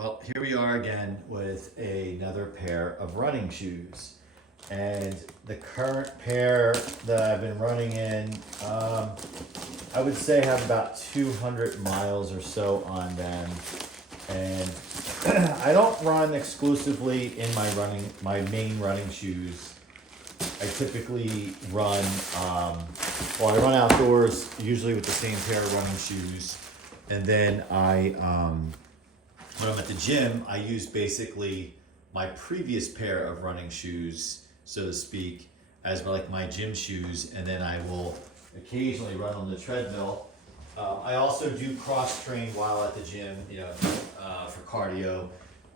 Well, here we are again with another pair of running shoes. And the current pair that I've been running in, I would say have about 200 miles or so on them. And I don't run exclusively in my main running shoes. I typically run, I run outdoors, usually with the same pair of running shoes. And then when I'm at the gym, I use basically my previous pair of running shoes, so to speak, as my gym shoes, and then I will occasionally run on the treadmill. I also do cross train while at the gym, for cardio.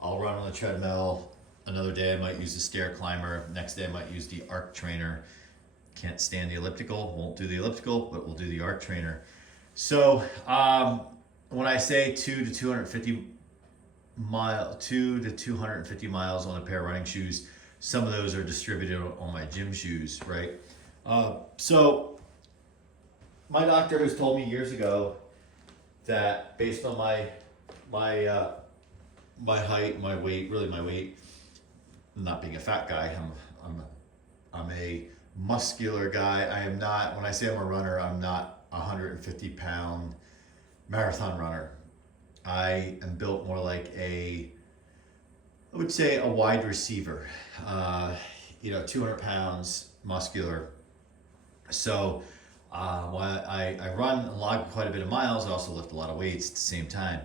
I'll run on the treadmill. Another day I might use the stair climber. Next day I might use the arc trainer. Can't stand the elliptical, won't do the elliptical, but we'll do the arc trainer. So when I say 2 to 250 miles on a pair of running shoes, some of those are distributed on my gym shoes, right? So my doctor has told me years ago that based on my height, my weight, really my weight, not being a fat guy, I'm a muscular guy. I am not, when I say I'm a runner, I'm not a 150-pound marathon runner. I am built more like I would say a wide receiver, 200 pounds, muscular. So while I run quite a bit of miles, I also lift a lot of weights at the same time.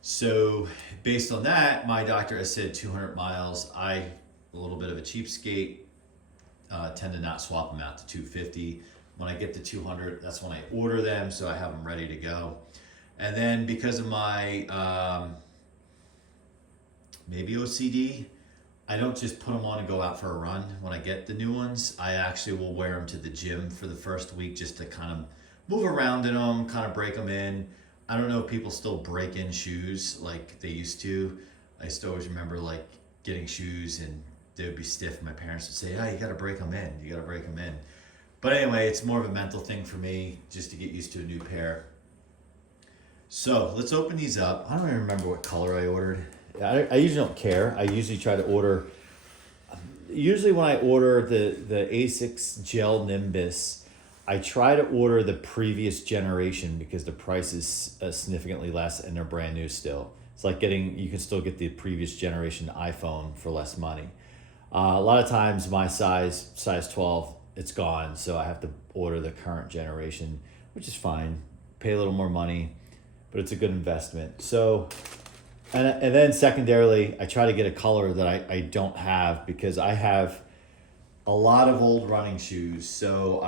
So based on that, my doctor has said 200 miles. A little bit of a cheapskate, tend to not swap them out to 250. When I get to 200, that's when I order them, so I have them ready to go. And then because of my maybe OCD, I don't just put them on and go out for a run. When I get the new ones, I actually will wear them to the gym for the first week just to kind of move around in them, kind of break them in. I don't know if people still break in shoes like they used to. I used to always remember getting shoes and they would be stiff. My parents would say, you got to break them in. You got to break them in. But anyway, it's more of a mental thing for me just to get used to a new pair. So let's open these up. I don't even remember what color I ordered. I usually don't care. I usually try to order. Usually when I order the ASICS Gel Nimbus, I try to order the previous generation because the price is significantly less and they're brand new still. It's like you can still get the previous generation iPhone for less money. A lot of times my size 12, it's gone. So I have to order the current generation, which is fine. Pay a little more money, but it's a good investment. So, and then secondarily, I try to get a color that I don't have because I have a lot of old running shoes. So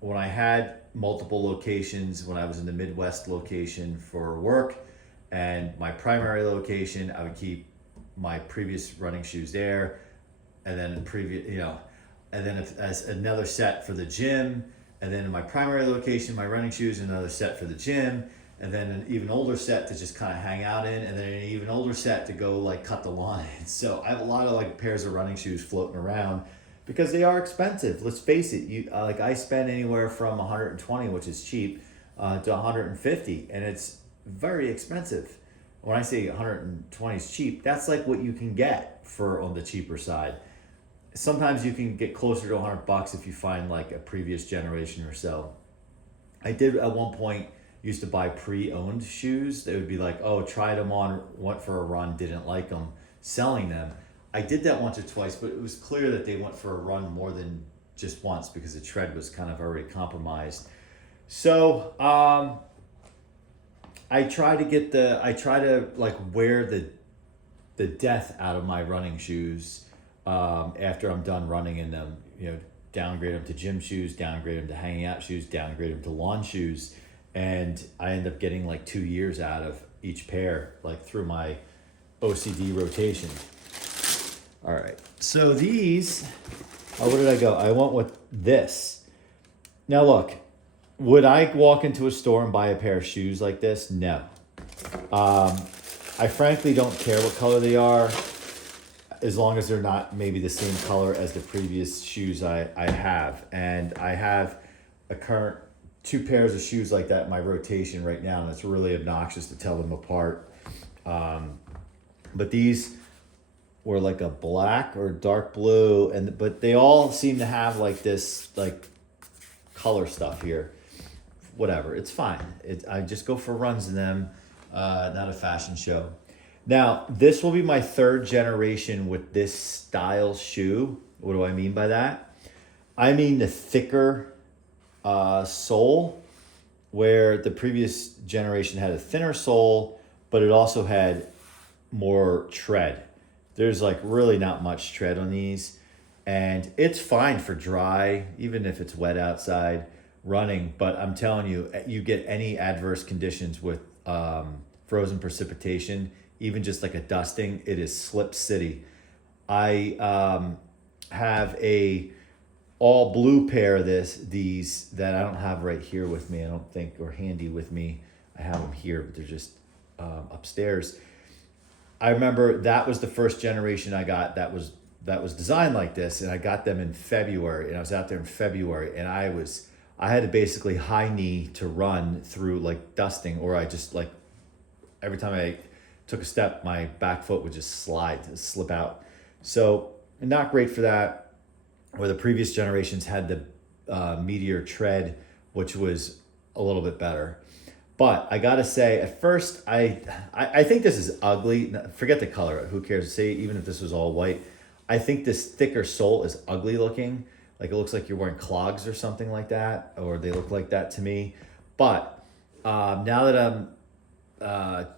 when I had multiple locations, when I was in the Midwest location for work and my primary location, I would keep my previous running shoes there. And then as another set for the gym. And then in my primary location, my running shoes, another set for the gym. And then an even older set to just kind of hang out in, and then an even older set to go cut the lawn in. So I have a lot of pairs of running shoes floating around because they are expensive. Let's face it, I spend anywhere from 120, which is cheap, to 150, and it's very expensive. When I say 120 is cheap, that's what you can get for on the cheaper side. Sometimes you can get closer to $100 if you find a previous generation or so. I did at one point used to buy pre-owned shoes. They would be tried them on, went for a run, didn't like them, selling them. I did that once or twice, but it was clear that they went for a run more than just once because the tread was kind of already compromised. So I try to wear the death out of my running shoes after I'm done running in them. Downgrade them to gym shoes, downgrade them to hanging out shoes, downgrade them to lawn shoes. And I end up getting 2 years out of each pair, through my OCD rotation. All right, so these, where did I go? I went with this. Now look, would I walk into a store and buy a pair of shoes like this? No. I frankly don't care what color they are, as long as they're not maybe the same color as the previous shoes I have. And I have a current 2 pairs of shoes like that in my rotation right now, and it's really obnoxious to tell them apart. But these were like a black or dark blue, but they all seem to have like this like color stuff here. Whatever, it's fine. I just go for runs in them, not a fashion show. Now, this will be my third generation with this style shoe. What do I mean by that? I mean the thicker sole, where the previous generation had a thinner sole, but it also had more tread. There's like really not much tread on these, and it's fine for dry, even if it's wet outside running. But I'm telling you, you get any adverse conditions with frozen precipitation, even just like a dusting, it is slip city. I have a all blue pair of these that I don't have right here with me, I don't think, or handy with me. I have them here, but they're just upstairs. I remember that was the first generation I got that was designed like this, and I got them in February, and I was out there in February, and I had to basically high knee to run through like dusting, or I just like every time I took a step, my back foot would just slip out. So not great for that. Where the previous generations had the Meteor tread, which was a little bit better. But I gotta say, at first, I think this is ugly. Forget the color. Who cares? Say even if this was all white, I think this thicker sole is ugly looking. Like it looks like you're wearing clogs or something like that, or they look like that to me. But now that I'm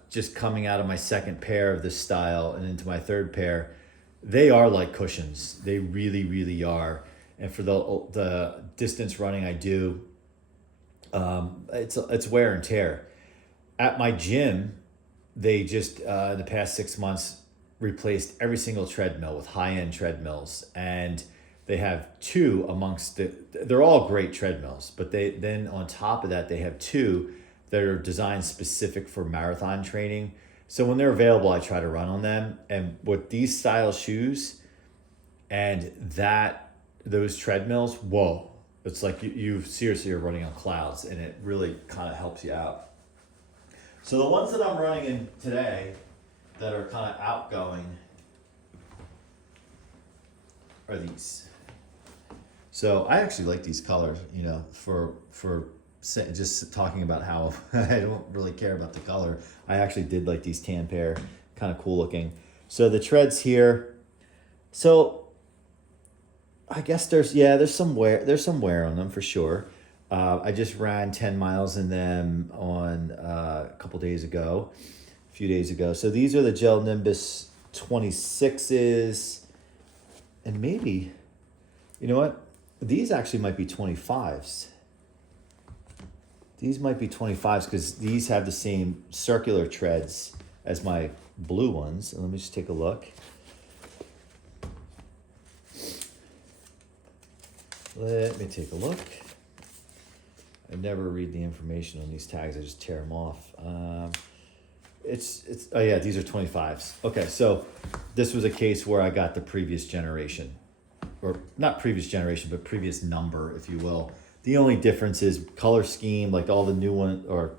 just coming out of my second pair of this style and into my third pair, they are like cushions. They really, really are. And for the distance running I do, it's wear and tear. At my gym, they just in the past 6 months replaced every single treadmill with high-end treadmills, and they have two amongst they're all great treadmills, but then on top of that they have two that are designed specific for marathon training. So when they're available, I try to run on them. And with these style shoes and those treadmills, whoa, it's like you seriously are running on clouds, and it really kind of helps you out. So the ones that I'm running in today that are kind of outgoing are these. So I actually like these colors, for just talking about how I don't really care about the color. I actually did like these tan pair, kind of cool looking. So the treads here. So I guess there's some wear on them for sure. I just ran 10 miles in them on a few days ago. So these are the Gel Nimbus 26s, and maybe, you know what? These actually might be 25s. These might be 25s because these have the same circular treads as my blue ones. And let me just take a look. Let me take a look. I never read the information on these tags. I just tear them off. Oh yeah, these are 25s. Okay, so this was a case where I got the previous generation, or not previous generation, but previous number, if you will. The only difference is color scheme, like all the new ones, or,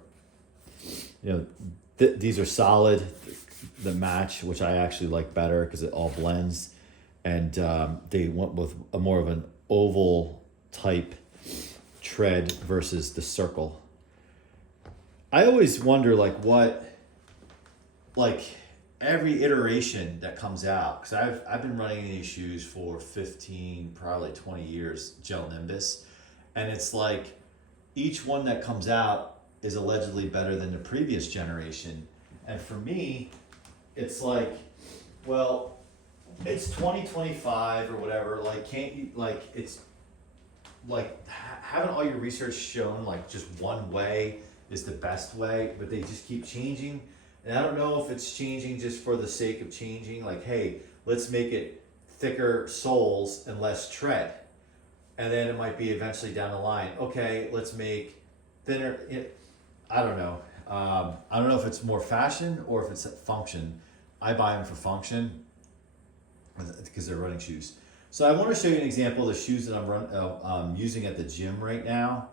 these are solid, the match, which I actually like better because it all blends. And they went with a more of an oval type tread versus the circle. I always wonder every iteration that comes out, because I've been running these shoes for 15, probably 20 years, Gel Nimbus. And it's like each one that comes out is allegedly better than the previous generation. And for me, it's like, well, it's 2025 or whatever. Like, can't you, like, it's like, haven't all your research shown like just one way is the best way, but they just keep changing? And I don't know if it's changing just for the sake of changing, like, hey, let's make it thicker soles and less tread. And then it might be eventually down the line, okay, let's make thinner. I don't know. I don't know if it's more fashion or if it's function. I buy them for function because they're running shoes. So I want to show you an example of the shoes that I'm using at the gym right now.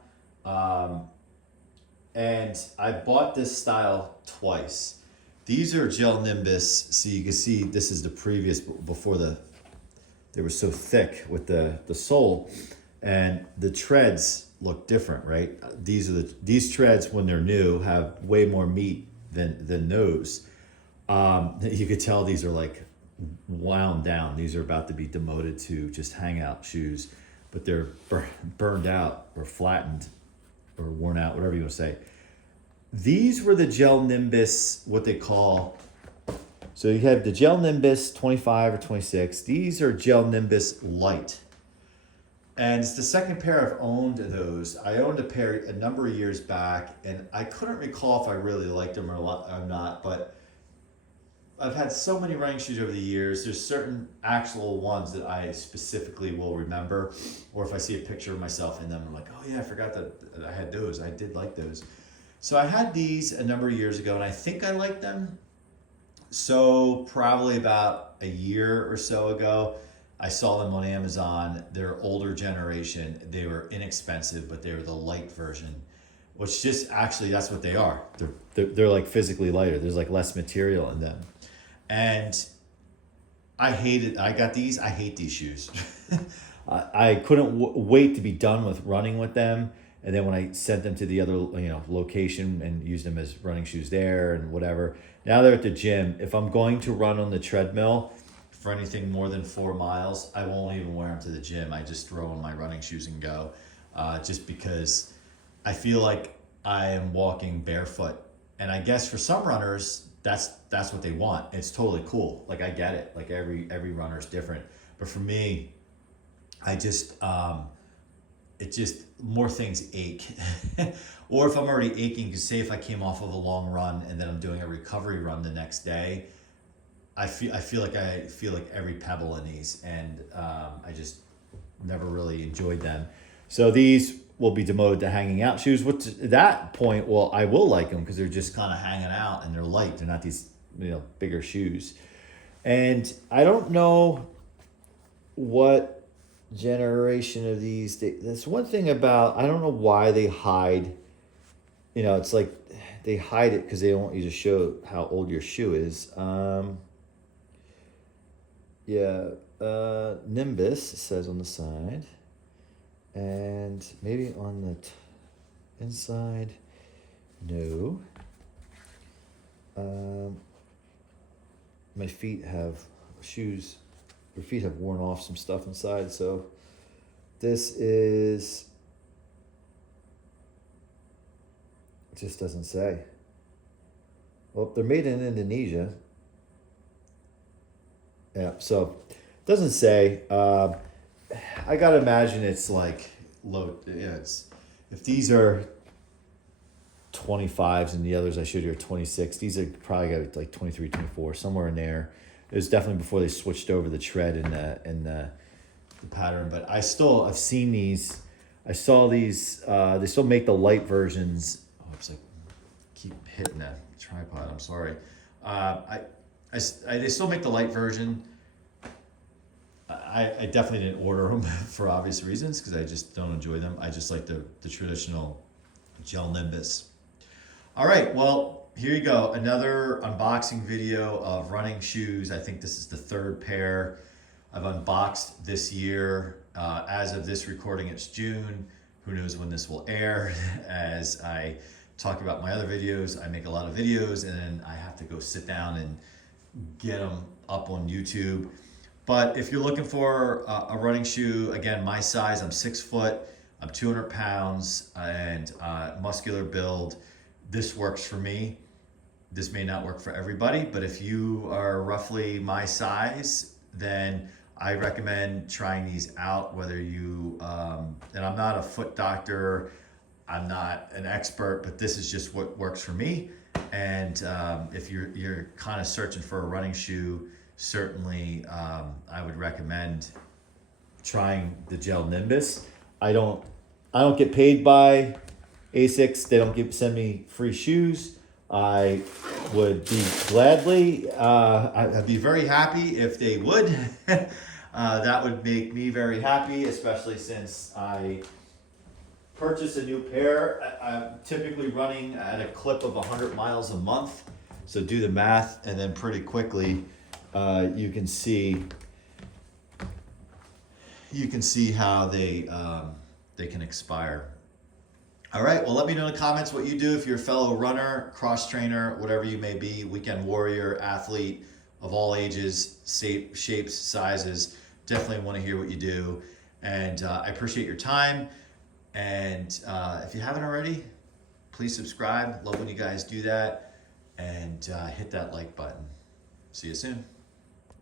And I bought this style twice. These are Gel Nimbus. So you can see this is the previous, before they were so thick with the sole, and the treads look different, right? These treads, when they're new, have way more meat than those. You could tell these are like wound down. These are about to be demoted to just hangout shoes, but they're burned out or flattened or worn out, whatever you want to say. These were the Gel Nimbus, what they call, so you have the Gel Nimbus 25 or 26. These are Gel Nimbus Lite. And it's the second pair I've owned of those. I owned a pair a number of years back, and I couldn't recall if I really liked them or not, but I've had so many running shoes over the years. There's certain actual ones that I specifically will remember, or if I see a picture of myself in them, I'm like, oh yeah, I forgot that I had those. I did like those. So I had these a number of years ago, and I think I liked them. So probably about a year or so ago, I saw them on Amazon. They're older generation. They were inexpensive, but they were the light version, which just actually, that's what they are. They're like physically lighter. There's like less material in them. And I hated, I got these, I hate these shoes. I couldn't wait to be done with running with them. And then when I sent them to the other, location and used them as running shoes there and whatever, now they're at the gym. If I'm going to run on the treadmill for anything more than 4 miles, I won't even wear them to the gym. I just throw on my running shoes and go, just because I feel like I am walking barefoot. And I guess for some runners, that's what they want. It's totally cool. Like, I get it. Like, every runner is different. But for me, I just, it just, more things ache. Or if I'm already aching, because say if I came off of a long run and then I'm doing a recovery run the next day, I feel like every pebble in these, and I just never really enjoyed them. So these will be demoted to hanging out shoes. Which at that point, well, I will like them because they're just kind of hanging out and they're light. They're not these bigger shoes. And I don't know what generation of these. That's one thing about, I don't know why they hide. It's like they hide it because they don't want you to show how old your shoe is. Nimbus, it says on the side, and maybe on the inside, no. My feet have shoes, their feet have worn off some stuff inside, so this is, it just doesn't say. Well, they're made in Indonesia. Yeah, so it doesn't say. I gotta imagine it's like low. Yeah, if these are 25s and the others I showed you are 26, these are probably got like 23, 24, somewhere in there. It was definitely before they switched over the tread and the pattern. But I've seen these. I saw these. They still make the light versions. Oops, I keep hitting that tripod. I'm sorry. They still make the light version. I definitely didn't order them for obvious reasons because I just don't enjoy them. I just like the traditional Gel Nimbus. All right, well, here you go. Another unboxing video of running shoes. I think this is the third pair I've unboxed this year. As of this recording, it's June. Who knows when this will air? As I talk about my other videos, I make a lot of videos and then I have to go sit down and get them up on YouTube. But if you're looking for a running shoe, again, my size, I'm 6 foot, I'm 200 pounds, and muscular build. This works for me. This may not work for everybody, but if you are roughly my size, then I recommend trying these out, whether you, and I'm not a foot doctor, I'm not an expert, but this is just what works for me. And if you're kind of searching for a running shoe, certainly I would recommend trying the Gel Nimbus. I don't get paid by ASICS. They don't send me free shoes. I would be gladly, I'd be very happy if they would. That would make me very happy, especially since I purchase a new pair. I'm typically running at a clip of 100 miles a month. So do the math, and then pretty quickly you can see how they can expire. All right, well, let me know in the comments what you do if you're a fellow runner, cross trainer, whatever you may be, weekend warrior, athlete of all ages, shapes, sizes. Definitely want to hear what you do. And I appreciate your time. And if you haven't already, please subscribe. Love when you guys do that. And hit that like button. See you soon.